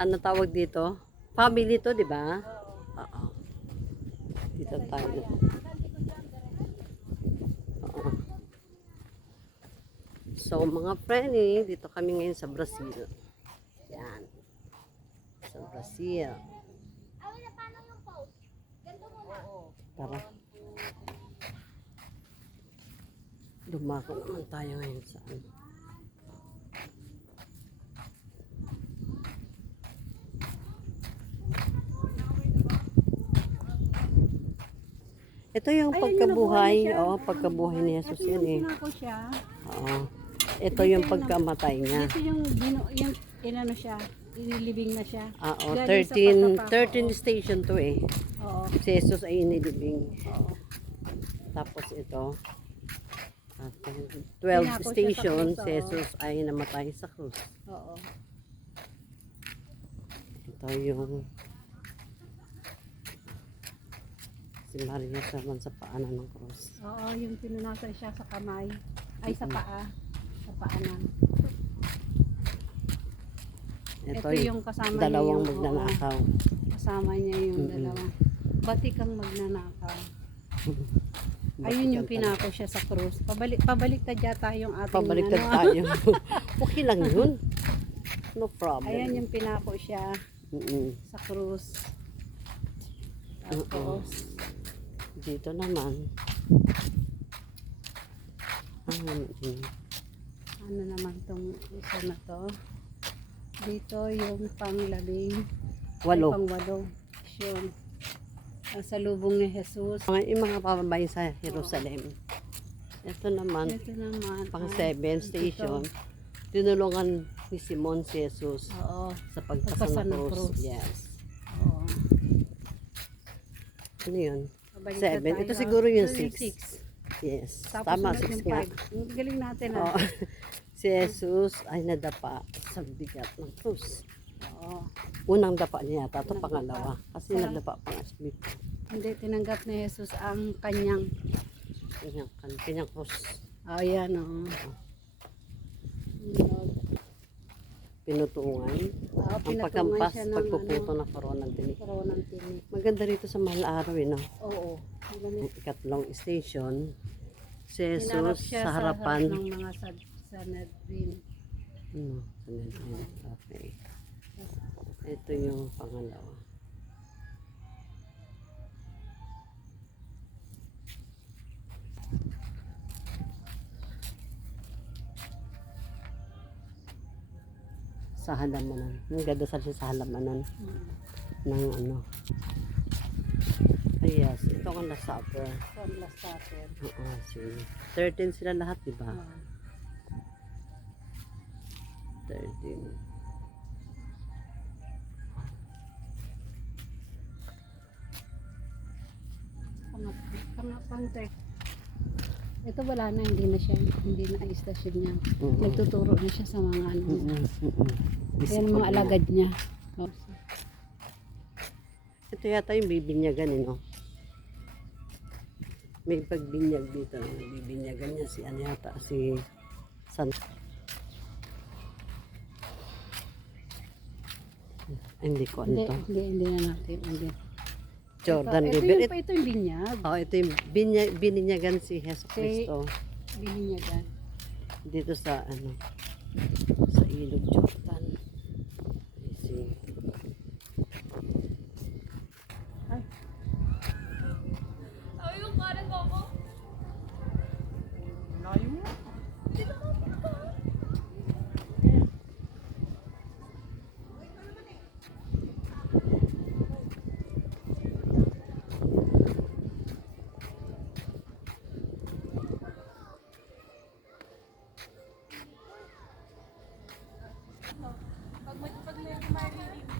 Ano tawag dito? Family to, di ba? Oo. Dito tayo. Oo. So, mga friendly, dito kami ngayon sa Brazil. Yan. Sa Brazil. Tara. Dumako naman tayo ngayon sa ano. Ito yung pagkabuhay. Oo, pagkabuhay ni Jesus yan eh. Pinako siya. Oo. Ito yung pagkamatay niya. Ito yung, yung inano siya, inilibing na siya. Oo, Galing sa 13 station to eh. Oo. Si Jesus ay inilibing. Oo. Tapos ito, Pinako 12 siya sa station, krus, si Jesus ay namatay sa krus. Oo. Ito yung si Maria naman sa paanan ng krus. Oo, yung pinunasay siya sa kamay. Ay, sa paa. Sa paanan. Ito Ito yung kasama niya dalawang yung, magnanakaw. Kasama niya yung dalawa. Batikang magnanakaw. Ayun yung pinako siya sa krus. Pabaliktad yata yung ating Pabaliktad ano. tayo. Okay lang yun. No problem. Ayan yung pinako siya sa krus. Tapos, dito naman, ano naman tong isa na to? Dito yung panglabing, walo. pangwalo. Yun. Sa lubong ni Jesus. Yung mga pababayan sa Jerusalem. Ito naman, Ito naman, pang 7 station. Tinulungan ni Simon si Jesus Oo. sa pagpasa ng krus. Yes. Oo. Ano yun? Pabaliktad 7. tayo. Ito siguro yung Ito 6. Yes. Tapos Tama, sunod 6 yung nga. 5. Galing natin Oo. Si Jesus ay nadapa sa bigat ng krus. Oo. Unang dapa niya yata. Ito Unang pangalawa. dapa. Kasi nadapa pa nga siya before. Hindi tinanggap ni Jesus ang kanyang. Kanyang krus. Ayan o. Pinutungan. Ang Pinatungan pagkampas, siya ng pagpuputo ng koronang tinik. Koronang tinik. Maganda rito sa mahal araw, no? Oo. Ang ikatlong station. Si Hinarap Jesus siya sa harapan. ng mga Sanhedrin. Sanhedrin. Okay. Ito yung pangalawa. Sa halamanan. Nagdadasal siya sa halamanan ng ano. Ay, yes. Ito ang Last Supper. From Last Supper. Oo, 13 sila lahat, di ba? 13. Ito wala na, hindi na siya, hindi na istasyon niya. Nagtuturo na siya sa mga ano. Yan mga alagad niya. Ito yata yung bibinyagan, no? May pagbinyag dito. Bibinyagan niya si ano yata, si San. Hindi ko ano to. Hindi na natin. Hindi. Jordan Ito River. ito yung binyag. Oh, ito yung bininyagan si Jesu Cristo. Binyagan. Dito sa ano, sa ilog Jordan. See. Ay. Ay, yung parang bobo. Layo mo. Pag may kumain